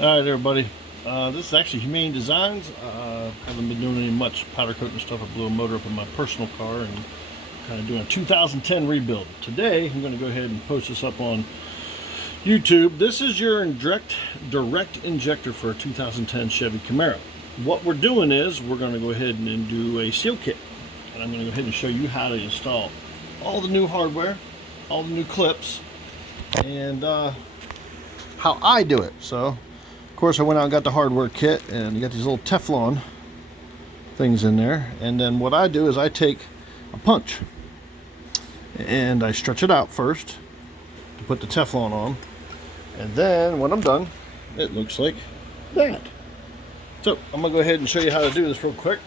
Alright everybody, this is actually Humane Designs. Haven't been doing any much powder coating stuff. I blew a motor up in my personal car and kind of doing a 2010 rebuild. Today I'm going to go ahead and post this up on YouTube. This is your direct injector for a 2010 Chevy Camaro. What we're doing is we're going to go ahead and do a seal kit. And I'm going to go ahead and show you how to install all the new hardware, all the new clips, and how I do it. So of course I went out and got the hardware kit, and you got these little Teflon things in there, and then what I do is I take a punch and I stretch it out first to put the Teflon on, and then when I'm done it looks like that. So I'm gonna go ahead and show you how to do this real quick.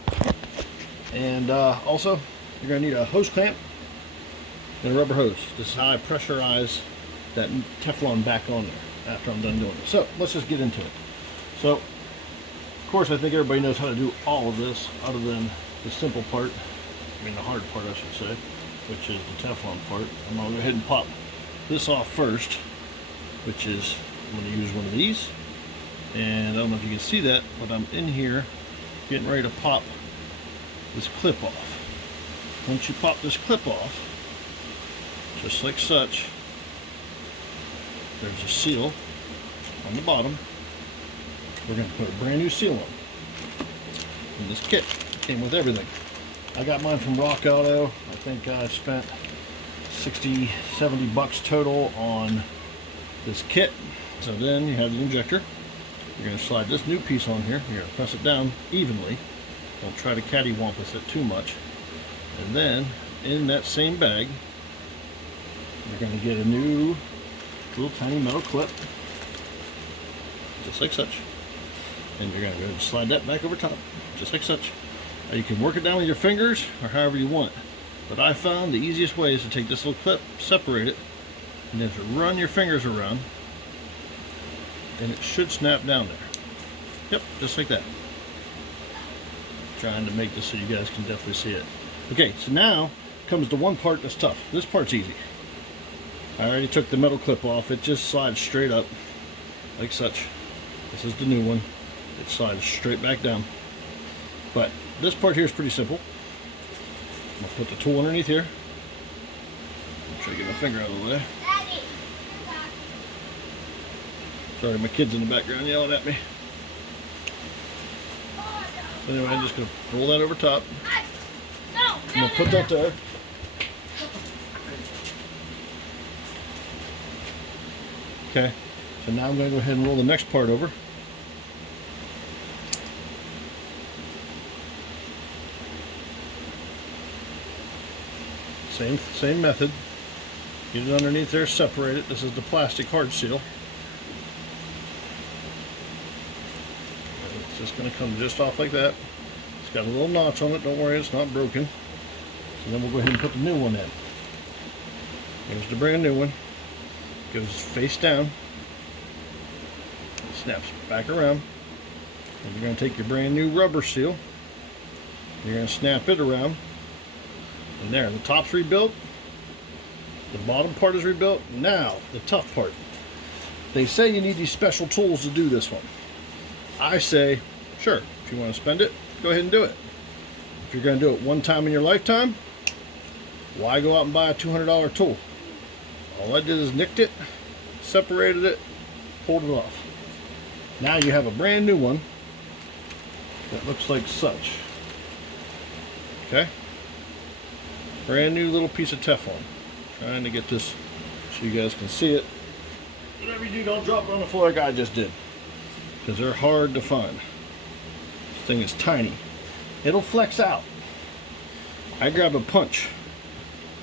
And also you're gonna need a hose clamp and a rubber hose. This is how I pressurize that Teflon back on there after I'm done doing it. So let's just get into it. So of course I think everybody knows how to do all of this other than the simple part, I mean the hard part I should say, which is the Teflon part. I'm going to go ahead and pop this off first, which is, I'm going to use one of these, and I don't know if you can see that, but I'm in here getting ready to pop this clip off. Once you pop this clip off, just like such, there's a seal on the bottom. We're going to put a brand new seal on. And this kit came with everything. I got mine from Rock Auto. I think I spent 60, 70 bucks total on this kit. So then you have the injector. You're going to slide this new piece on here. You're going to press it down evenly. Don't try to cattywampus it too much. And then in that same bag, you're going to get a new little tiny metal clip, just like such. And you're going to go ahead and slide that back over top, just like such. Now you can work it down with your fingers or however you want. But I found the easiest way is to take this little clip, separate it, and then to run your fingers around, and it should snap down there. Yep, just like that. Trying to make this so you guys can definitely see it. Okay, so now comes the one part that's tough. This part's easy. I already took the metal clip off. It just slides straight up like such. This is the new one. It slides straight back down. But this part here is pretty simple. I'm going to put the tool underneath here. I'm trying to get my finger out of the way. Sorry, my kid's in the background yelling at me. Anyway, I'm just going to roll that over top. I'm going to put that there. Okay, so now I'm going to go ahead and roll the next part over. Same method. Get it underneath there, separate it. This is the plastic hard seal. And it's just going to come just off like that. It's got a little notch on it. Don't worry, it's not broken. So then we'll go ahead and put the new one in. Here's the brand new one. Goes face down. It snaps back around. And you're going to take your brand new rubber seal. You're going to snap it around. And there, the top's rebuilt, the bottom part is rebuilt. Now, the tough part. They say you need these special tools to do this one. I say, sure, if you want to spend it, go ahead and do it. If you're going to do it one time in your lifetime, why go out and buy a $200 tool? All I did is nicked it, separated it, pulled it off. Now you have a brand new one that looks like such. Okay? Brand new little piece of Teflon. Trying to get this so you guys can see it. Whatever you do, don't drop it on the floor like I just did, because they're hard to find. This thing is tiny. It'll flex out. I grabbed a punch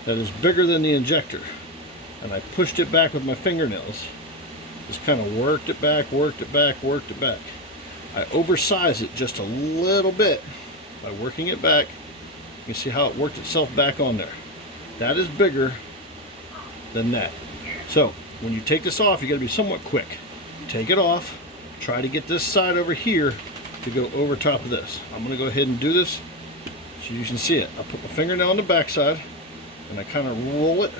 that is bigger than the injector, and I pushed it back with my fingernails. Just kind of worked it back, worked it back, worked it back. I oversized it just a little bit by working it back. You see how it worked itself back on there. That is bigger than that. So when you take this off, you got to be somewhat quick. Take it off. Try to get this side over here to go over top of this. I'm going to go ahead and do this so you can see it. I put my fingernail on the back side and I kind of roll it,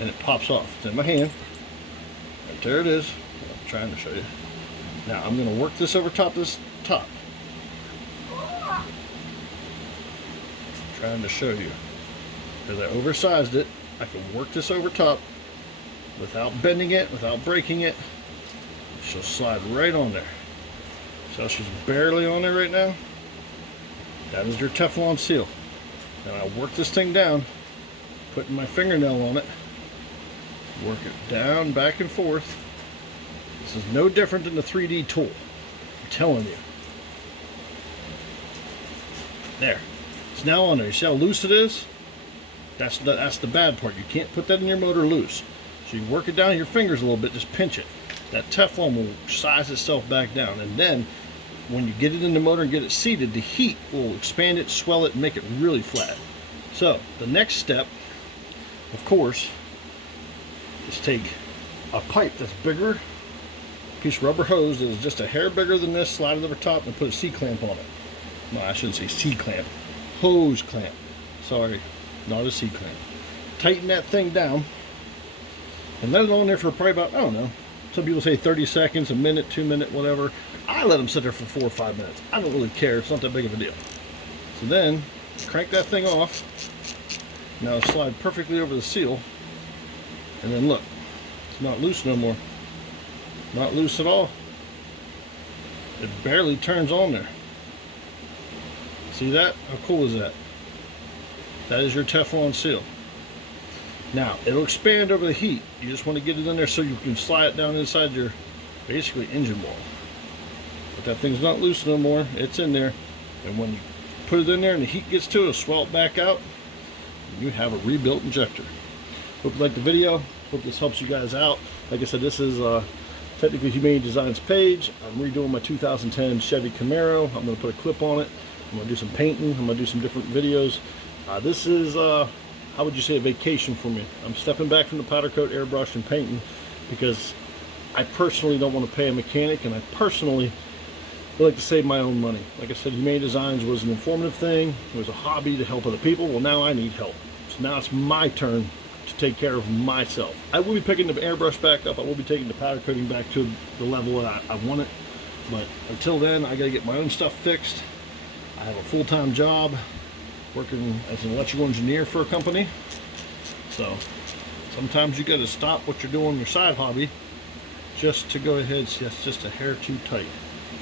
and it pops off. It's in my hand. Right there it is. trying to show you. Now I'm going to work this over top this top. Trying to show you. Because I oversized it, I can work this over top without bending it, without breaking it. She'll slide right on there. So she's barely on there right now. That is your Teflon seal. Now I work this thing down, putting my fingernail on it, work it down, back and forth. This is no different than the 3D tool. I'm telling you. There. It's now on there. You see how loose it is? That's the bad part. You can't put that in your motor loose. So you work it down with your fingers a little bit, just pinch it. That Teflon will size itself back down. And then when you get it in the motor and get it seated, the heat will expand it, swell it, and make it really flat. So the next step, of course, is take a pipe that's bigger, piece of rubber hose that is just a hair bigger than this, slide it over top, and put a C-clamp on it. No, I shouldn't say C-clamp. Hose clamp. Sorry, not a C-clamp. Tighten that thing down and let it on there for probably about, I don't know, some people say 30 seconds, a minute, 2 minutes, whatever. I let them sit there for 4 or 5 minutes. I don't really care. It's not that big of a deal. So then, crank that thing off. Now slide perfectly over the seal. And then look, it's not loose no more. Not loose at all. It barely turns on there. See that? How cool is that? That is your Teflon seal. Now, it'll expand over the heat. You just want to get it in there so you can slide it down inside your, basically, engine wall. But that thing's not loose no more. It's in there. And when you put it in there and the heat gets to it, it'll swell it back out. And you have a rebuilt injector. Hope you liked the video. Hope this helps you guys out. Like I said, this is technically Humane Designs page. I'm redoing my 2010 Chevy Camaro. I'm going to put a clip on it. I'm going to do some painting. I'm going to do some different videos. This is, how would you say, a vacation for me. I'm stepping back from the powder coat, airbrush, and painting because I personally don't want to pay a mechanic, and I personally would like to save my own money. Like I said, Humane Designs was an informative thing. It was a hobby to help other people. Well, now I need help. So now it's my turn to take care of myself. I will be picking the airbrush back up. I will be taking the powder coating back to the level that I want it. But until then, I got to get my own stuff fixed. I have a full-time job working as an electrical engineer for a company. So sometimes you got to stop what you're doing, your side hobby, just to go ahead. See, that's just a hair too tight.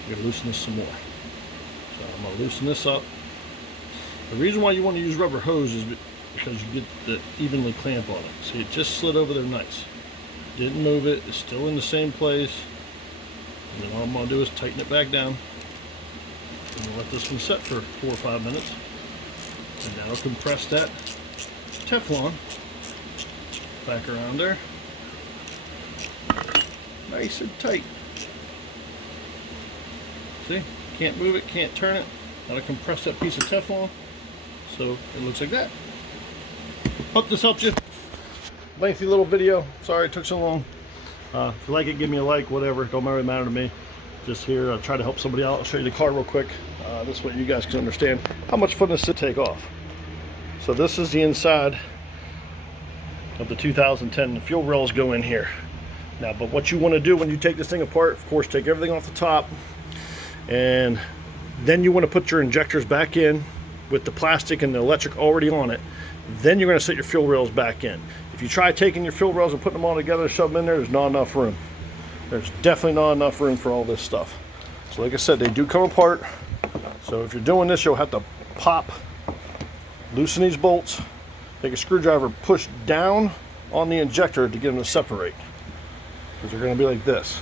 You got to loosen this some more. So I'm going to loosen this up. The reason why you want to use rubber hose is because you get the evenly clamp on it. See, it just slid over there nice. Didn't move it. It's still in the same place. And then all I'm going to do is tighten it back down. And we'll let this one set for 4 or 5 minutes. And that'll compress that Teflon back around there. Nice and tight. See? Can't move it, can't turn it. That'll compress that piece of Teflon. So it looks like that. Hope this helps you. Lengthy little video. Sorry it took so long. If you like it, give me a like, whatever. Don't really matter to me. Just here, I'll try to help somebody out. I'll show you the car real quick. This way you guys can understand how much fun this is to take off. So this is the inside of the 2010. The fuel rails go in here. Now, but what you want to do when you take this thing apart, of course, take everything off the top. And then you want to put your injectors back in with the plastic and the electric already on it. Then you're going to set your fuel rails back in. If you try taking your fuel rails and putting them all together, shove them in there, there's not enough room. There's definitely not enough room for all this stuff. So like I said, they do come apart. So if you're doing this, you'll have to pop, loosen these bolts, take a screwdriver, push down on the injector to get them to separate. Because they're going to be like this.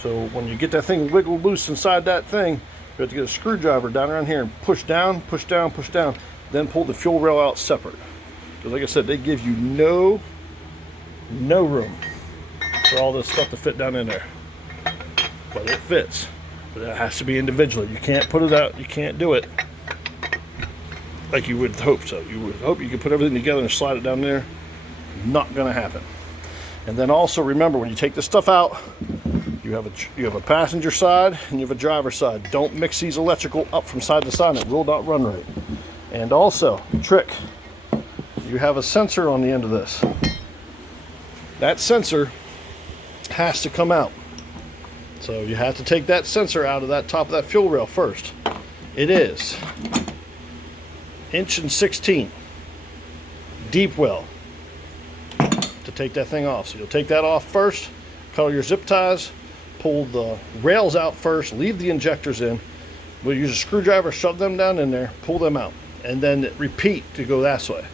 So when you get that thing wiggled loose inside that thing, you have to get a screwdriver down around here and push down, push down, push down, then pull the fuel rail out separate. Because like I said, they give you no room for all this stuff to fit down in there. But it fits. But it has to be individually. You can't put it out, you can't do it like you would hope so. You would hope you could put everything together and slide it down there. Not gonna happen. And then also remember, when you take this stuff out, you have a passenger side and you have a driver side. Don't mix these electrical up from side to side. It will not run right. And also, trick, you have a sensor on the end of this. That sensor has to come out. So you have to take that sensor out of that top of that fuel rail first. It is 1.16" deep well to take that thing off. So you'll take that off first, cut all your zip ties, pull the rails out first, leave the injectors in. We'll use a screwdriver, shove them down in there, pull them out, and then repeat to go that way.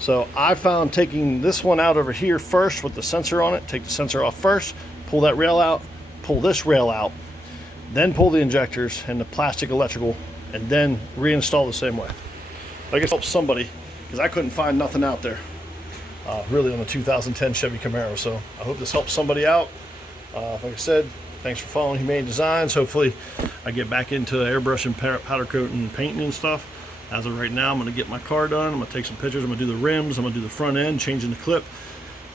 So I found taking this one out over here first with the sensor on it, take the sensor off first, pull that rail out, pull this rail out, then pull the injectors and the plastic electrical, and then reinstall the same way. I guess it helps somebody, because I couldn't find nothing out there really on the 2010 Chevy Camaro. So I hope this helps somebody out. Like I said, thanks for following Humane Designs. Hopefully I get back into airbrushing, powder coating, and painting and stuff. As of right now, I'm going to get my car done. I'm going to take some pictures. I'm going to do the rims. I'm going to do the front end, changing the clip.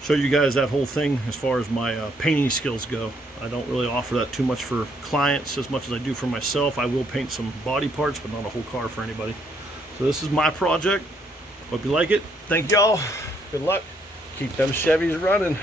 Show you guys that whole thing as far as my painting skills go. I don't really offer that too much for clients as much as I do for myself. I will paint some body parts, but not a whole car for anybody. So this is my project. Hope you like it. Thank y'all. Good luck. Keep them Chevys running.